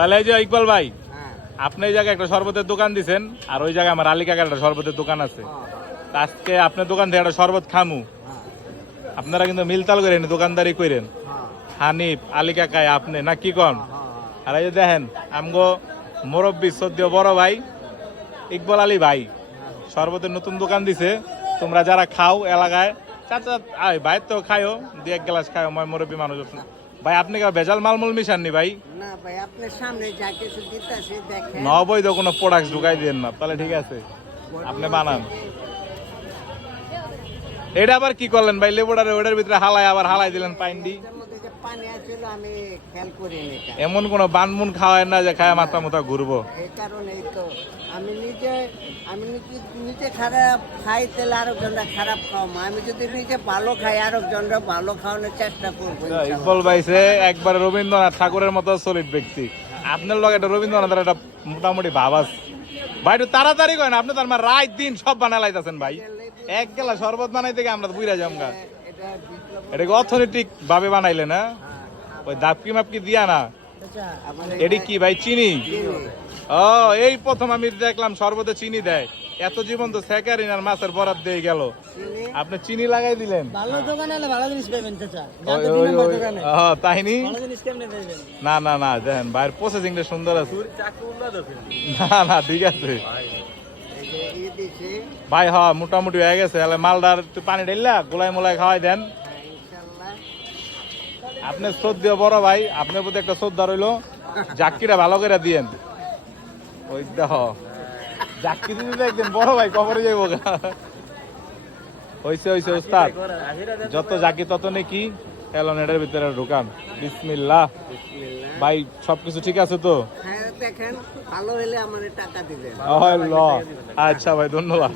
তাহলে এই যে ইকবাল ভাই, আপনি এই জায়গায় একটা শরবতের দোকান দিছেন, আর ওই জায়গায় আমার আলী কাকার একটা শরবতের দোকান আছে। আজকে আপনার দোকান থেকে একটা শরবত খামু, আপনারা কিন্তু মিলতাল করেন, দোকানদারি করেন। হানিফ, আলী কাকায়, আপনি না কি কন? আর এই যে দেখেন আমগো মুরব্বী সদ্য বড় ভাই ইকবাল আলী ভাই শরবতের নতুন দোকান দিছে। তোমরা যারা খাও এলাকায়, চাচা ভাই তো খাইও, দিয়ে এক গ্লাস খাইও, মই মুরব্বী মানুষ। ভাই আপনি কি ভেজাল মালমূল মিশাননি ভাই? না ভাই, আপনার সামনে যা কিছু দিতেছে দেখেন। নবৈধ কোনো প্রোডাক্ট ঢুকাই দেন না, তাহলে ঠিক আছে, আপনি বানান। এটা আবার কি করলেন ভাই? লেবুটারে ওটার ভিতরে হালাই আবার হালাই দিলেন পাইন্ডি। এটার মধ্যে যে পানি আছিল আমি খেয়াল করিনি এটা। এমন কোন বানমুন খাওয়ায় না যে খায় মাথা মুথা ঘুরবো। এই কারণেই তো আমি নিজে খারাপ খাই, তাহলে আরেকজনরা খারাপ খাওয়াবো। আমি যদি নিজে ভালো খাই, আরেকজনরা ভালো খাওয়ানোর চেষ্টা করবো। ইকবাল ভাই সে একবারে রবীন্দ্রনাথ ঠাকুরের মতো সলিড ব্যক্তি। আপনার লগে একটা রবীন্দ্রনাথের একটা মোটামুটি ভাব আছে ভাই। একটু তাড়াতাড়ি করেন, আপনি তো আমার রাত দিন সব বানাই লাইতেছেন ভাই। এক গেলা শরবত বানাই থেকে আমরা বুইরা যামগা। এটা কি অর্থনৈতিক ভাবে বানাইলে না? ওই দাপকি মাপকি দিয়া না? এটি কি ভাই, চিনি? ও, এই প্রথম আমি দেখলাম শরবতে চিনি দেয়। এত জীবন তো স্যাকারিন আর মাছের বরাদ দিয়ে গেল, আপনি চিনি লাগাই দিলেন। ভালো দোকানে হলে ভালো জিনিস পাবেন চাচা। তাই নি? ভালো জিনিস কেমনে পাবেন? না না না, দেখেন বাইরের প্রসেসিংটা সুন্দর আছে। না না, ঠিক আছে ভাই। হ্যাঁ, মোটামুটি হয়ে গেছে। তাহলে মালদার একটু পানি ঢেললা গোলাই মোলাই খাওয়াই দেন। আপনি শ্রদ্ধেয় বড় ভাই, আপনার প্রতি একটা শ্রদ্ধা রইলো। জাক্কিটা ভালো করে দিয়েন। ওই দেখ জাক্কি দিতে একদিন বড় ভাই কবরে যাইব। হইছে হইছে ওস্তাদ, যত জাকি তত নাকি। এলন এটার ভিতরে ঢুকান। বিসমিল্লাহ। ভাই সবকিছু ঠিক আছে তো? হ্যাঁ দেখেন, ভালো হলে আমার টাকা দিবেন। আচ্ছা ভাই, ধন্যবাদ।